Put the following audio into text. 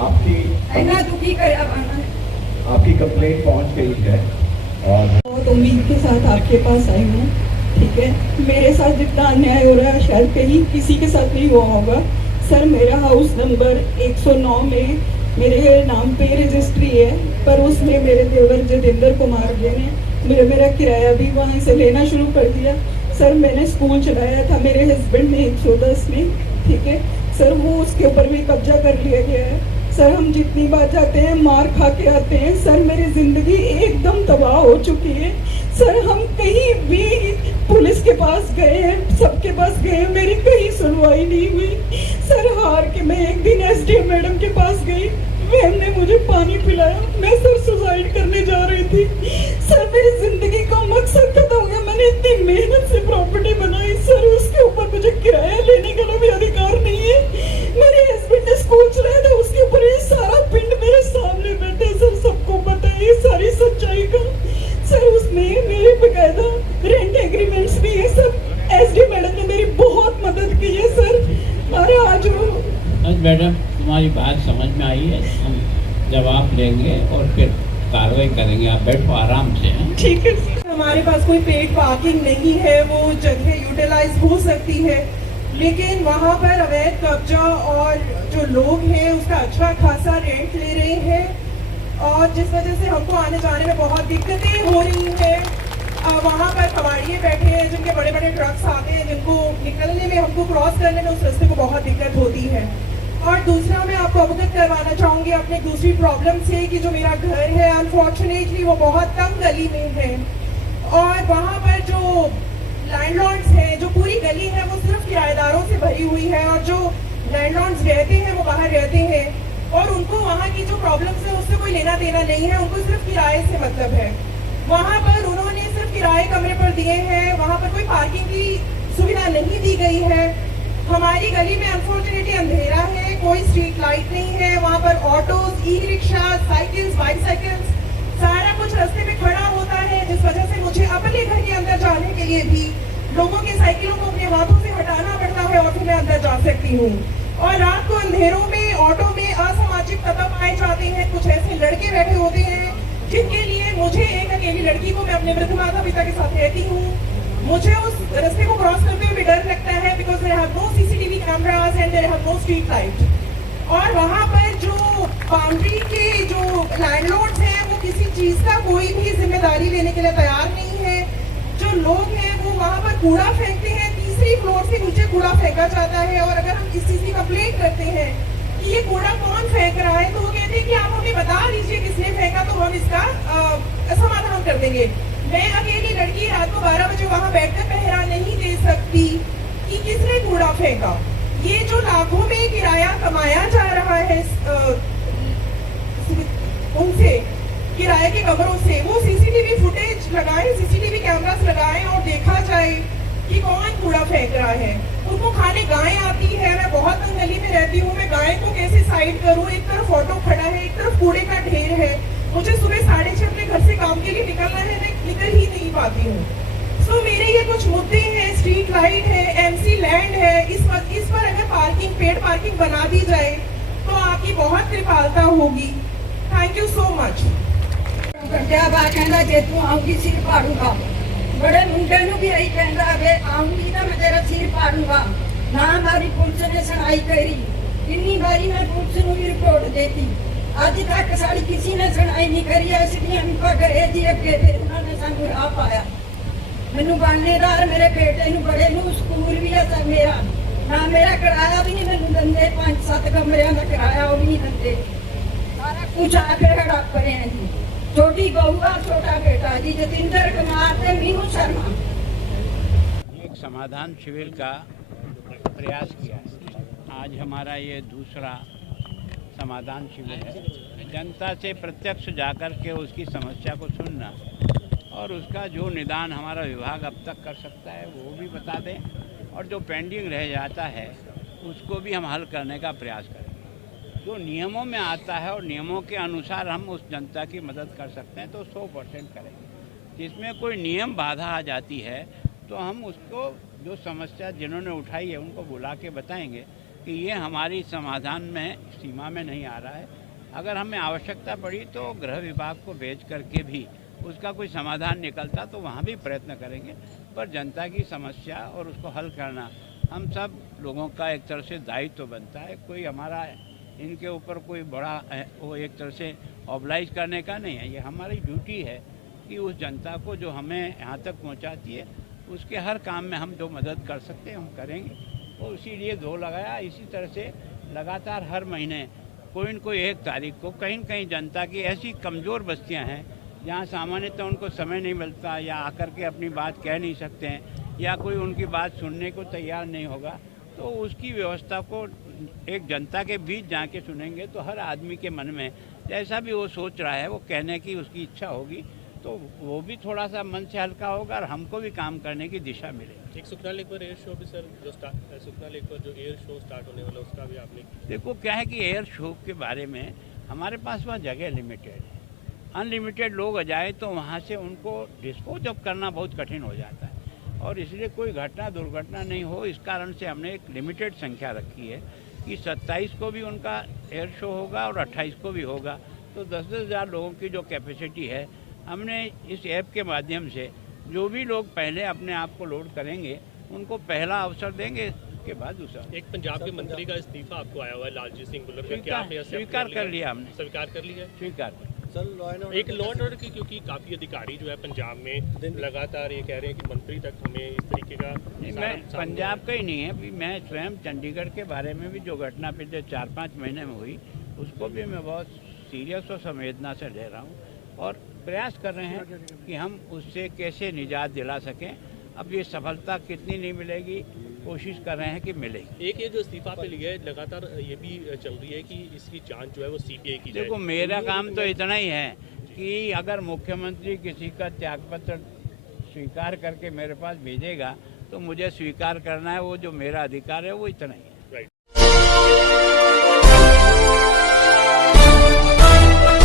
आपकी इतना दुखी करे आपकी कंप्लेंट पहुंच गई है और बहुत उम्मीद के साथ आपके पास आई हूँ। ठीक है, मेरे साथ जितना अन्याय हो रहा है शायद कहीं किसी के साथ नहीं हुआ होगा। सर, मेरा हाउस नंबर 109 में मेरे नाम पे रजिस्ट्री है, पर उसमें मेरे देवर जतेंद्र कुमार जी ने मेरा किराया भी वहाँ से लेना शुरू कर दिया। सर, मैंने स्कूल चलाया था मेरे हस्बैंड ने 110 में। ठीक है सर, वो उसके ऊपर भी कब्जा कर लिया गया है। सर, हम जितनी बार जाते हैं मार खा के आते हैं। सर, मेरी जिंदगी एकदम तबाह हो चुकी है। सर, हम कहीं भी पुलिस के पास गए हैं, सबके पास गए हैं, मेरी कहीं सुनवाई नहीं हुई। सर, हार के मैं एक दिन एसडीएम मैडम के पास गई, मैम ने मुझे पानी पिलाया। मैं सर सुसाइड करने जा रही थी। सर, मेरी जिंदगी का मकसद खत्म हो गया। मैंने इतनी मेहनत से प्रॉपर्टी बनाई सर, उसके ऊपर मुझे किराया लेने का भी अधिकार नहीं है। मेरे हस्बैंड ने स्कूल चलाया था, उसके ऊपर ये सारा पिंड मेरे सामने बैठे। सर, सबको पता है ये सारी सच्चाई का। सर, उसमें मेरे बकायदा रेंट एग्रीमेंट्स भी है। सब एसडी मैडम ने मेरी बहुत मदद की है सर। और आज मैडम, तुम्हारी बात समझ में आई है, हम जवाब लेंगे और फिर कार्रवाई करेंगे। आप बैठो आराम से। ठीक है सर। हमारे पास कोई पेड पार्किंग नहीं है, वो जगह यूटिलाइज हो सकती है, लेकिन वहाँ पर अवैध कब्जा और जो लोग हैं उसका अच्छा खासा रेंट ले रहे हैं और जिस वजह से हमको आने जाने में बहुत दिक्कतें हो रही हैं। वहाँ पर कबाड़िए बैठे हैं जिनके बड़े बड़े ट्रक्स आते हैं, जिनको निकलने में, हमको क्रॉस करने में उस रास्ते को बहुत दिक्कत होती है। और दूसरा, मैं आपको अवगत करवाना चाहूँगी अपने दूसरी प्रॉब्लम से कि जो मेरा घर है अनफॉर्चुनेटली वो बहुत तंग गली में है और वहाँ पर जो लैंडलॉर्ड्स हैं, जो पूरी गली है वो सिर्फ किराएदारों से भरी हुई है और जो लैंडलॉर्ड्स रहते हैं वो बाहर रहते हैं और उनको वहाँ की जो प्रॉब्लम्स है उससे कोई लेना देना नहीं है, उनको सिर्फ किराए से मतलब है। वहाँ पर उन्होंने सिर्फ किराए कमरे पर दिए हैं, वहाँ पर कोई पार्किंग की सुविधा नहीं दी गई है। हमारी गली में अनफॉर्चुनेटली अंधेरा है, कोई स्ट्रीट लाइट नहीं है। वहाँ पर autos, e rickshaw, cycles, bicycles, सारा कुछ रास्ते पे खड़ा होता है, जिस वजह से मुझे अपने घर के अंदर जाने के लिए भी लोगों के साइकिलों को अपने हाथों से हटाना पड़ता है और फिर मैं अंदर जा सकती हूँ। और रात को अंधेरों में ऑटो में असामाजिक तत्व पाए जाते हैं। कुछ ऐसे लड़के बैठे होते हैं जिनके लिए मुझे, एक अकेली लड़की को, मैं अपने वृद्ध माता पिता के साथ रहती हूँ, मुझे उस रास्ते को क्रॉस करते हुए भी डर लगता है because there have no CCTV cameras and there have no street light. और वहाँ पर जो बाउंड्री के जो लैंडलॉर्ड्स हैं वो किसी चीज का कोई भी जिम्मेदारी लेने के लिए तैयार नहीं है। जो लोग हैं वो वहाँ पर कूड़ा फेंकते हैं, तीसरी फ्लोर से नीचे कूड़ा फेंका जाता है और अगर हम इस चीज की कंप्लेंट करते हैं कि ये कूड़ा कौन फेंक रहा है तो वो कहते हैं कि आप हमें बता दीजिए किसने फेंका तो हम इसका समाधान कर देंगे। मैं अकेली लड़की रात को 12 बजे वहाँ बैठकर पहरा नहीं दे सकती कि किसने कूड़ा फेंका। ये जो लाखों में किराया कमाया जा रहा है उनसे, किराए के कमरों से, वो सीसीटीवी फुटेज लगाए, सीसीटीवी कैमरास लगाए और देखा जाए कि कौन कूड़ा फेंक रहा है। उनको खाने गाय आती है, मैं बहुत तंग गली में रहती हूँ, मैं गाय को कैसे साइड करूँ? एक तरफ ऑटो खड़ा है, एक तरफ कूड़े का ढेर है, मुझे सुबह 6:30 अपने घर से काम के लिए निकलना है, मैं निकल ही नहीं पाती हूँ। तो मेरे ये कुछ मुद्दे हैं, स्ट्रीट लाइट है, एमसी लैंड है, इस पर अगर पार्किंग, पेड पार्किंग बना दी जाए तो आपकी बहुत कृपालता होगी। Thank you so much. कहना जे तू आऊंगी सिर फाड़ूंगा, बड़े मुंडे भी यही कहता है आऊंगी तो मैं तेरा सिर फाड़ूंगा। ना हमारी पुलिस ने सुनाई करी, कितनी बारी मैं पुलिस को रिपोर्ट देती, आज तक साड़ी किसी ने सुनाई नहीं करी। इसलिए हम गए जी अगे, फिर उन्होंने सानू राह पाया। मैनू बानेदार मेरे बेटे नू बड़े नू स्कूल भी है मेरा, ना मेरा किराया भी नहीं मैनू दंदे, 5-7 कमरिया का किराया वो भी नहीं दंदे, सारा कुछ आके हड़प करे हैं जी। छोटी बहू का छोटा बेटा जी जतेंद्र कुमार से मीनू शर्मा। एक समाधान शिविर का प्रयास किया है। आज हमारा ये दूसरा समाधान शिविर है। जनता से प्रत्यक्ष जाकर के उसकी समस्या को सुनना और उसका जो निदान हमारा विभाग अब तक कर सकता है वो भी बता दें और जो पेंडिंग रह जाता है उसको भी हम हल करने का प्रयास करें। जो नियमों में आता है और नियमों के अनुसार हम उस जनता की मदद कर सकते हैं तो 100% करेंगे। जिसमें कोई नियम बाधा आ जाती है तो हम उसको, जो समस्या जिन्होंने उठाई है उनको बुला के बताएंगे कि ये हमारी समाधान में सीमा में नहीं आ रहा है। अगर हमें आवश्यकता पड़ी तो गृह विभाग को भेज करके भी उसका कोई समाधान निकलता तो वहाँ भी प्रयत्न करेंगे, पर जनता की समस्या और उसको हल करना हम सब लोगों का एक तरह से दायित्व बनता है। कोई हमारा इनके ऊपर कोई बड़ा वो एक तरह से ऑब्लाइज करने का नहीं है। ये हमारी ड्यूटी है कि उस जनता को जो हमें यहाँ तक पहुँचाती है उसके हर काम में हम जो मदद कर सकते हैं हम करेंगे, और इसीलिए दो लगाया। इसी तरह से लगातार हर महीने कोई न कोई एक तारीख को कहीं न कहीं जनता की ऐसी कमज़ोर बस्तियां हैं जहां सामान्यतः उनको समय नहीं मिलता या आकर के अपनी बात कह नहीं सकते हैं या कोई उनकी बात सुनने को तैयार नहीं होगा, तो उसकी व्यवस्था को एक जनता के बीच जाके सुनेंगे तो हर आदमी के मन में जैसा भी वो सोच रहा है वो कहने की उसकी इच्छा होगी, तो वो भी थोड़ा सा मन से हल्का होगा और हमको भी काम करने की दिशा मिलेगी। एक सुखना लेक पर एयर शो भी सर, जो सुखना लेक पर जो एयर शो स्टार्ट होने वाला उसका भी आपने देखो क्या है कि एयर शो के बारे में हमारे पास वहाँ जगह लिमिटेड है। अनलिमिटेड लोग आ जाए तो वहाँ से उनको डिस्पोज ऑफ करना बहुत कठिन हो जाता है, और इसलिए कोई घटना दुर्घटना नहीं हो इस कारण से हमने एक लिमिटेड संख्या रखी है कि 27 को भी उनका एयर शो होगा और 28 को भी होगा। तो 10-10 हज़ार लोगों की जो कैपेसिटी है, हमने इस ऐप के माध्यम से जो भी लोग पहले अपने आप को लोड करेंगे उनको पहला अवसर देंगे, उसके बाद दूसरा। एक पंजाब के मंत्री का इस्तीफा आपको आया हुआ है लालजीत सिंह भुल्लर का, क्या आपने स्वीकार कर लिया? हमने स्वीकार कर लिया है। स्वीकार कर एक लॉ एंड ऑर्डर की, क्योंकि काफ़ी अधिकारी जो है पंजाब में लगातार ये कह रहे हैं कि मंत्री तक हमें इस तरीके का नहीं, मैं पंजाब का ही नहीं है, भी मैं स्वयं चंडीगढ़ के बारे में भी जो घटना पिछले 4-5 महीने में हुई उसको भी मैं बहुत सीरियस और संवेदना से ले रहा हूँ और प्रयास कर रहे हैं कि हम उससे कैसे निजात दिला सकें। अब ये सफलता कितनी नहीं मिलेगी, कोशिश कर रहे हैं कि मिलेगी। एक ये जो इस्तीफा पे लिया है लगातार ये भी चल रही है कि इसकी जांच जो है वो सीबीआई की जाए। देखो मेरा काम तो इतना ही है कि अगर मुख्यमंत्री किसी का त्यागपत्र स्वीकार करके मेरे पास भेजेगा तो मुझे स्वीकार करना है, वो जो मेरा अधिकार है वो इतना ही है।